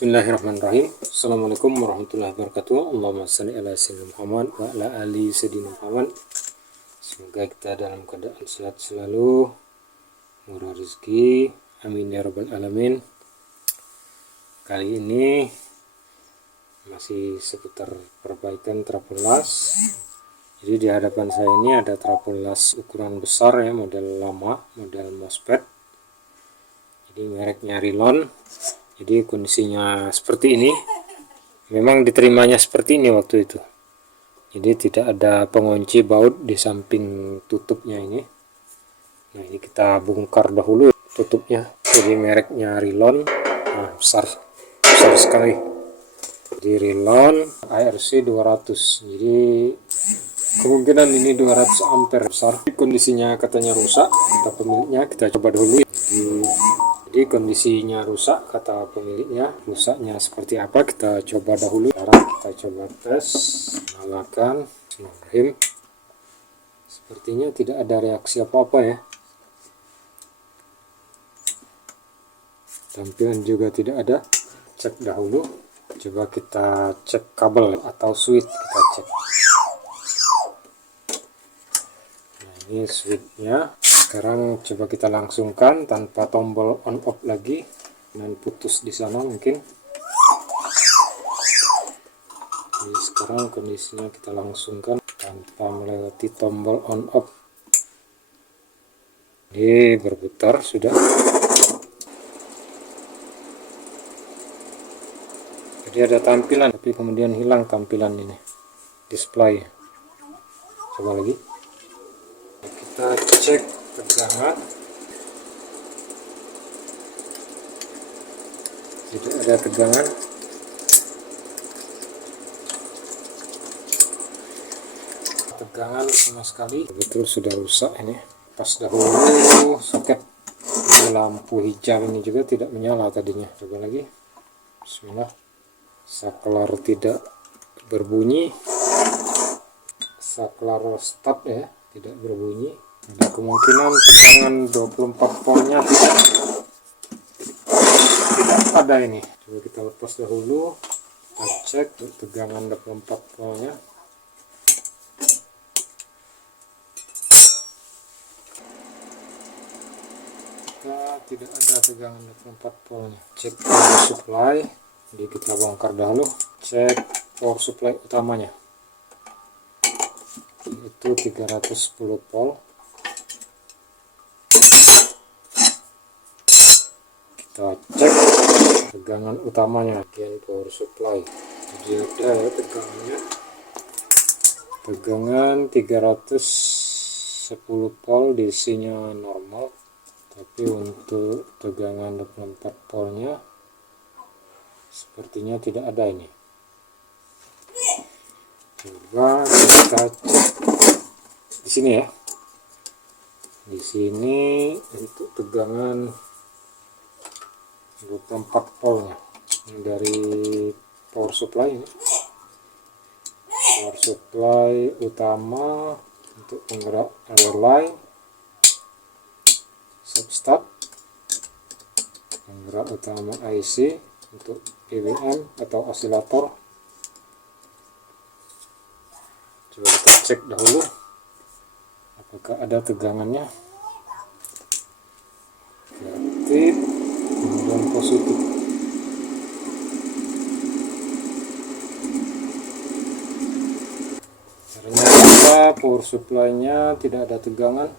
Bismillahirrahmanirrahim. Assalamualaikum warahmatullahi wabarakatuh. Allahumma shalli ala sayyidina Muhammad wa ala ali sayyidina Muhammad. Semoga kita dalam keadaan sehat selalu, murah rezeki, amin ya rabbal alamin. Kali ini masih seputar perbaikan trafo las. Jadi di hadapan saya ini ada trafo las ukuran besar ya, model lama, model MOSFET. Jadi mereknya Rilon. Jadi kondisinya seperti ini. Memang diterimanya seperti ini waktu itu. Jadi tidak ada pengunci baut di samping tutupnya ini. Nah, ini kita bongkar dahulu tutupnya. Jadi mereknya Rilon. Nah, besar sekali. Jadi Rilon ARC 200. Jadi kemungkinan ini 200 ampere besar. Kondisinya katanya rusak, kata pemiliknya. Kita coba dulu. Jadi kondisinya rusak, kata pemiliknya. Rusaknya seperti apa, kita coba dahulu. Sekarang kita coba tes, nyalakan. Bismillahirrahmanirrahim. Sepertinya tidak ada reaksi apa-apa ya. Tampilan juga tidak ada. Cek dahulu. Coba kita cek kabel atau switch, kita cek. Nah, ini switchnya. Sekarang coba kita langsungkan tanpa tombol on off lagi, dan putus di sana mungkin. Jadi sekarang kondisinya kita langsungkan tanpa melewati tombol on off. Ini berputar sudah. Jadi ada tampilan, tapi kemudian hilang tampilan ini, display. Coba lagi. Kita cek tegangan. Tidak ada tegangan. Tegangan sama sekali. Betul sudah rusak ini. Pas dahulu soket lampu hijau ini juga tidak menyala tadinya. Coba lagi. Bismillah. Saklar tidak berbunyi. Saklar start ya, tidak berbunyi. Ada kemungkinan tegangan 24 voltnya tidak ada ini. Coba kita lepas dahulu, kita cek tegangan 24 voltnya. Tidak ada tegangan 24 voltnya. Cek power supply. Jadi kita bongkar dahulu. Cek power supply utamanya. Itu 310 volt. Kita cek tegangan utamanya, bagian power supply. Jadi ada ya tegangannya. Tegangan 310 volt, DC-nya normal. Tapi untuk tegangan 24 voltnya sepertinya tidak ada ini. Coba kita cek di sini ya. Di sini untuk tegangan 24 voltnya dari power supply ini. Power supply utama untuk penggerak power line, substart, penggerak utama IC untuk PWM atau osilator. Coba kita cek dahulu apakah ada tegangannya. Negatif, kemudian positif. Ternyata power supply-nya tidak ada tegangan.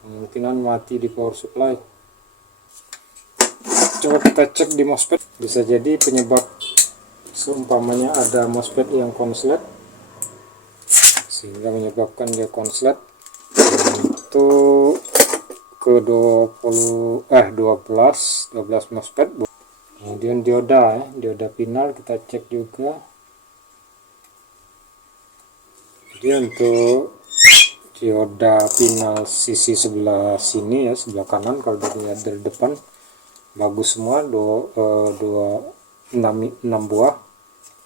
Kemungkinan mati di power supply. Coba kita cek di MOSFET. Bisa jadi penyebab, seumpamanya ada MOSFET yang konslet sehingga menyebabkan dia konslet. Untuk ke 12 MOSFET. Kemudian dioda ya, dioda pinal kita cek juga. Jadi untuk dioda pinal sisi sebelah sini ya, sebelah kanan, kalau dilihat dari depan bagus semua, 6 buah.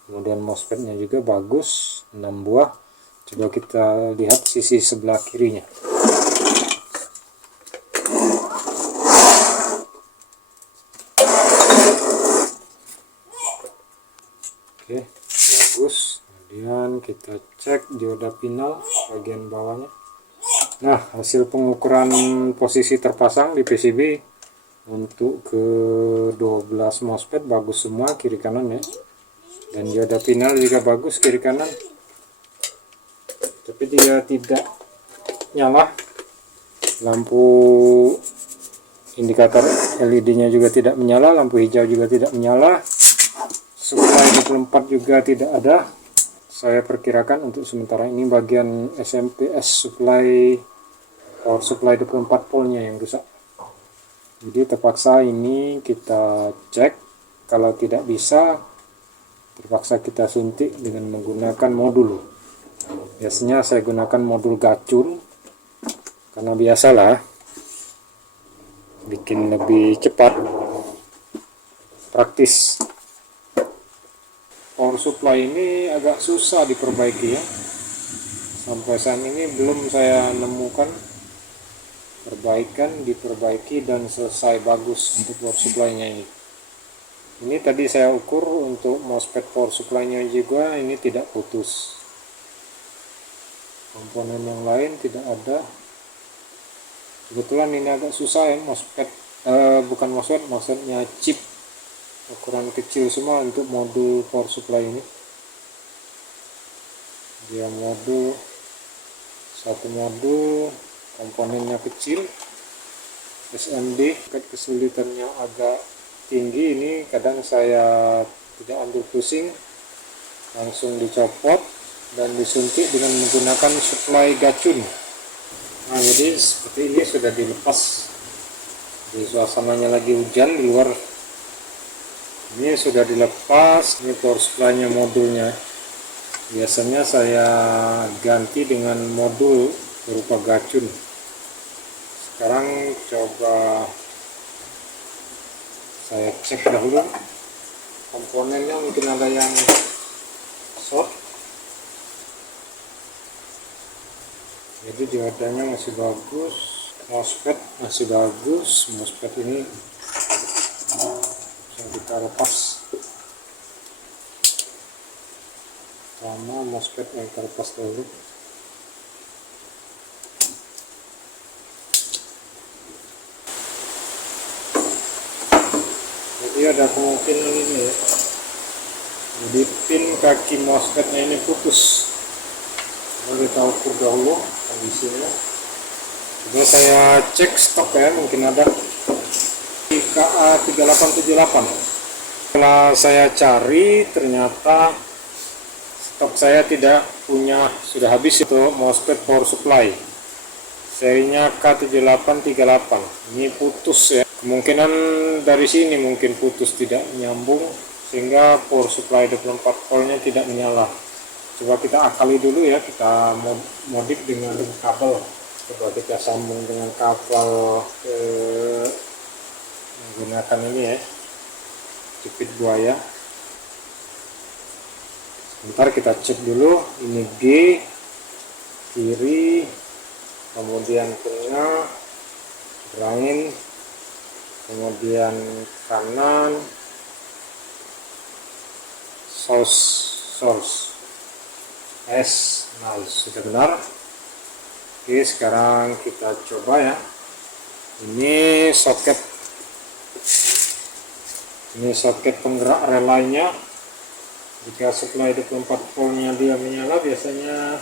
Kemudian MOSFET-nya juga bagus, 6 buah. Coba kita lihat sisi sebelah kirinya. Oke, bagus. Kemudian kita cek dioda pinal bagian bawahnya. Nah, hasil pengukuran posisi terpasang di PCB untuk ke 12 MOSFET bagus semua kiri kanan ya. Dan dioda pinal juga bagus kiri kanan. Tapi dia tidak nyala. Lampu indikator LED-nya juga tidak menyala, lampu hijau juga tidak menyala. Supply 24 juga tidak ada. Saya perkirakan untuk sementara ini bagian SMPS supply power supply 24 voltnya yang rusak. Jadi terpaksa ini kita cek. Kalau tidak bisa, terpaksa kita suntik dengan menggunakan modul. Biasanya saya gunakan modul gacun karena biasalah bikin lebih cepat, praktis. Power supply ini agak susah diperbaiki ya. Sampai saat ini belum saya nemukan perbaikan, diperbaiki dan selesai bagus untuk power supply-nya ini. Ini tadi saya ukur untuk MOSFET power supply-nya juga ini tidak putus. Komponen yang lain tidak ada. Kebetulan ini agak susah ya MOSFET, bukan MOSFET, maksudnya chip. Ukuran kecil semua untuk modul power supply ini. Dia modul, satu modul komponennya kecil, SMD, kesulitannya agak tinggi. Ini kadang saya tidak ambil pusing, langsung dicopot dan disuntik dengan menggunakan supply gacun. Nah, jadi seperti ini sudah dilepas. Di suasananya lagi hujan di luar. Ini sudah dilepas. Ini power supply-nya, modulnya. Biasanya saya ganti dengan modul berupa gacun. Sekarang coba saya cek dahulu komponennya, mungkin ada yang short. Jadi diodanya masih bagus, MOSFET masih bagus. MOSFET ini kita lepas, sama MOSFET yang terlepas dulu. Jadi ada kemungkinan ini ya, jadi pin kaki MOSFET-nya ini putus. Kita ukur dahulu kondisinya. Coba saya cek stok ya, mungkin ada KA3878. Setelah saya cari, ternyata stok saya tidak punya, sudah habis itu MOSFET power supply. Serinya K7838. Ini putus ya. Kemungkinan dari sini mungkin putus, tidak nyambung, sehingga power supply 24 voltnya tidak menyala. Coba kita akali dulu ya, kita modif dengan kabel. Coba kita sambung dengan kabel menggunakan ini ya, jepit buaya. Sebentar kita cek dulu. Ini G kiri, kemudian tengah, ground, kemudian kanan, source S. Nah, sudah benar. Oke, sekarang kita coba ya. Ini soket penggerak relaynya. Jika supply 24 voltnya dia menyala, biasanya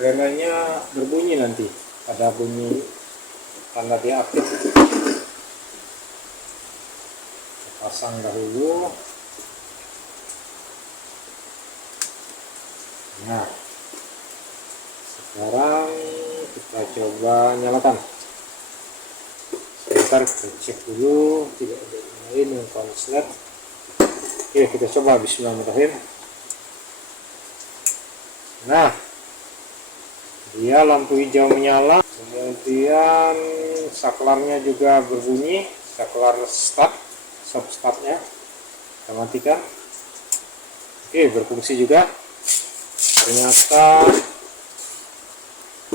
relaynya berbunyi, nanti ada bunyi tanda dia aktif. Kita pasang dahulu. Nah, sekarang kita coba nyalakan. Sebentar kita cek dulu, tidak ada yang lain yang konslet. Oke, kita coba. Bismillahirrahmanirrahim. Nah, dia lampu hijau menyala, kemudian saklarnya juga berbunyi, saklar start, stop startnya kita matikan. Oke, berfungsi juga. Ternyata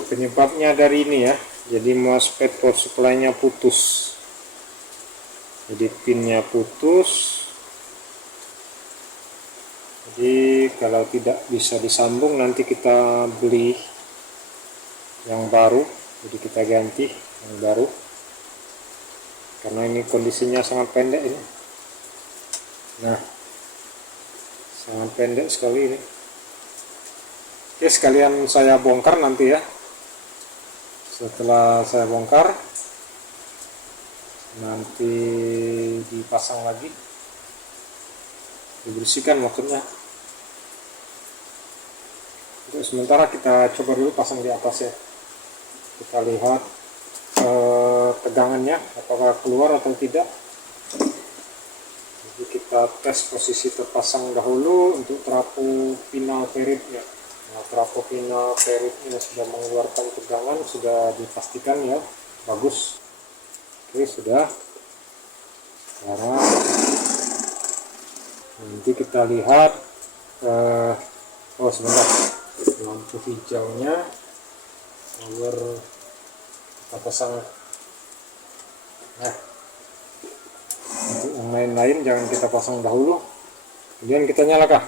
penyebabnya dari ini ya, jadi MOSFET power supply-nya putus, jadi pinnya putus. Jadi kalau tidak bisa disambung nanti kita beli yang baru, jadi kita ganti yang baru karena ini kondisinya sangat pendek ini. Nah, sangat pendek sekali ini. Oke, sekalian saya bongkar nanti ya. Setelah saya bongkar nanti dipasang lagi, dibersihkan maksudnya. Untuk sementara kita coba dulu pasang di atas ya, kita lihat tegangannya apakah keluar atau tidak. Jadi kita tes posisi terpasang dahulu untuk trafo final feritnya. Nah, trafo final feritnya sudah mengeluarkan tegangan, sudah dipastikan ya bagus. Oke, sudah. Sekarang nanti kita lihat oh sebentar, lampu hijaunya power kita pasang. Nah, untuk yang lain-lain jangan kita pasang dahulu, kemudian kita nyalakan.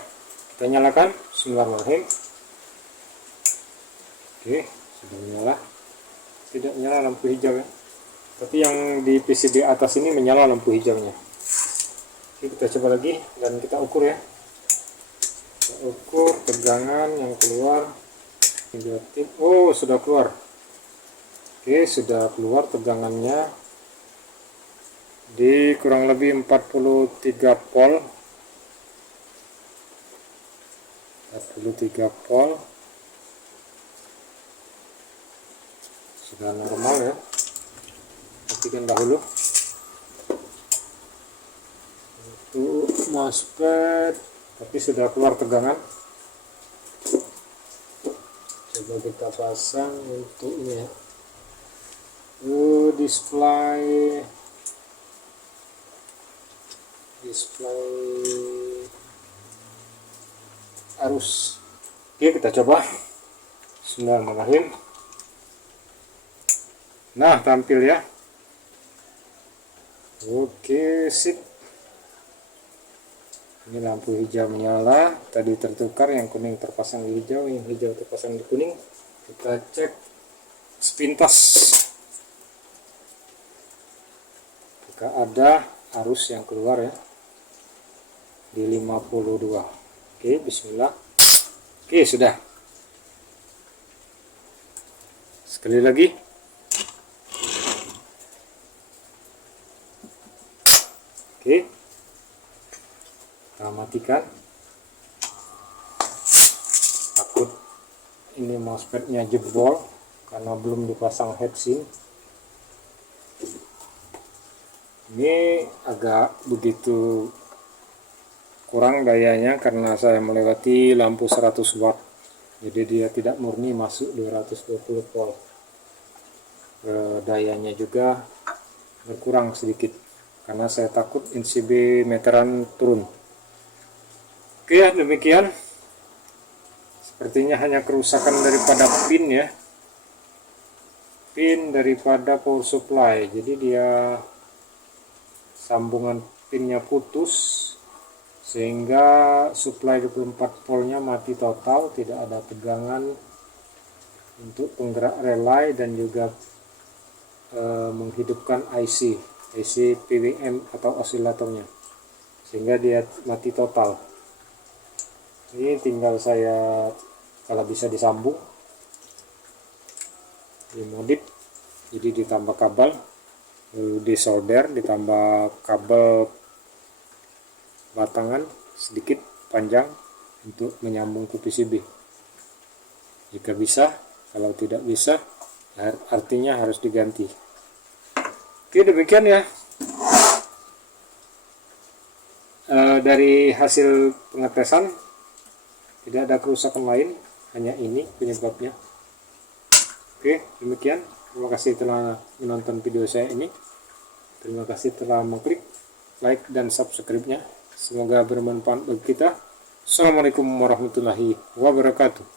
Bismillahirrahmanirrahim. Oke, sudah menyala. Tidak nyala lampu hijau ya, tapi yang di PCB atas ini menyala lampu hijaunya. Oke, kita coba lagi dan kita ukur ya. Kita ukur tegangan yang keluar. Oh, sudah keluar. Oke, sudah keluar tegangannya di kurang lebih 43 volt. 43 volt. Sudah normal ya. Perhatikan dahulu. Untuk MOSFET tapi sudah keluar tegangan. Coba kita pasang untuk ini ya. Display arus. Oke, kita coba. Bismillahirrahmanirrahim. Nah, tampil ya. Oke, sip. Ini lampu hijau menyala, tadi tertukar, yang kuning terpasang di hijau, yang hijau terpasang di kuning. Kita cek sepintas jika ada arus yang keluar ya, di 52. Oke, bismillah. Oke, sudah. Sekali lagi. Oke, kita matikan. Takut ini MOSFET-nya jebol karena belum dipasang heatsink. Ini agak begitu kurang dayanya karena saya melewati lampu 100 watt, jadi dia tidak murni masuk 220 volt. Dayanya juga berkurang sedikit karena saya takut NCB meteran turun. Oke ya, demikian. Sepertinya hanya kerusakan daripada pin ya, pin daripada power supply. Jadi dia sambungan pinnya putus sehingga supply 24 voltnya mati total, tidak ada tegangan untuk penggerak relay dan juga menghidupkan IC PWM atau osilatornya, sehingga dia mati total. Ini tinggal saya, kalau bisa disambung, dimodif, jadi ditambah kabel, lalu disolder, ditambah kabel batangan sedikit panjang untuk menyambung ke PCB. Jika bisa, kalau tidak bisa artinya harus diganti. Oke, demikian ya. Dari hasil pengetesan tidak ada kerusakan lain, hanya ini penyebabnya. Oke, demikian. Terima kasih telah menonton video saya ini. Terima kasih telah mengklik like dan subscribe-nya. Semoga bermanfaat bagi kita. Assalamualaikum warahmatullahi wabarakatuh.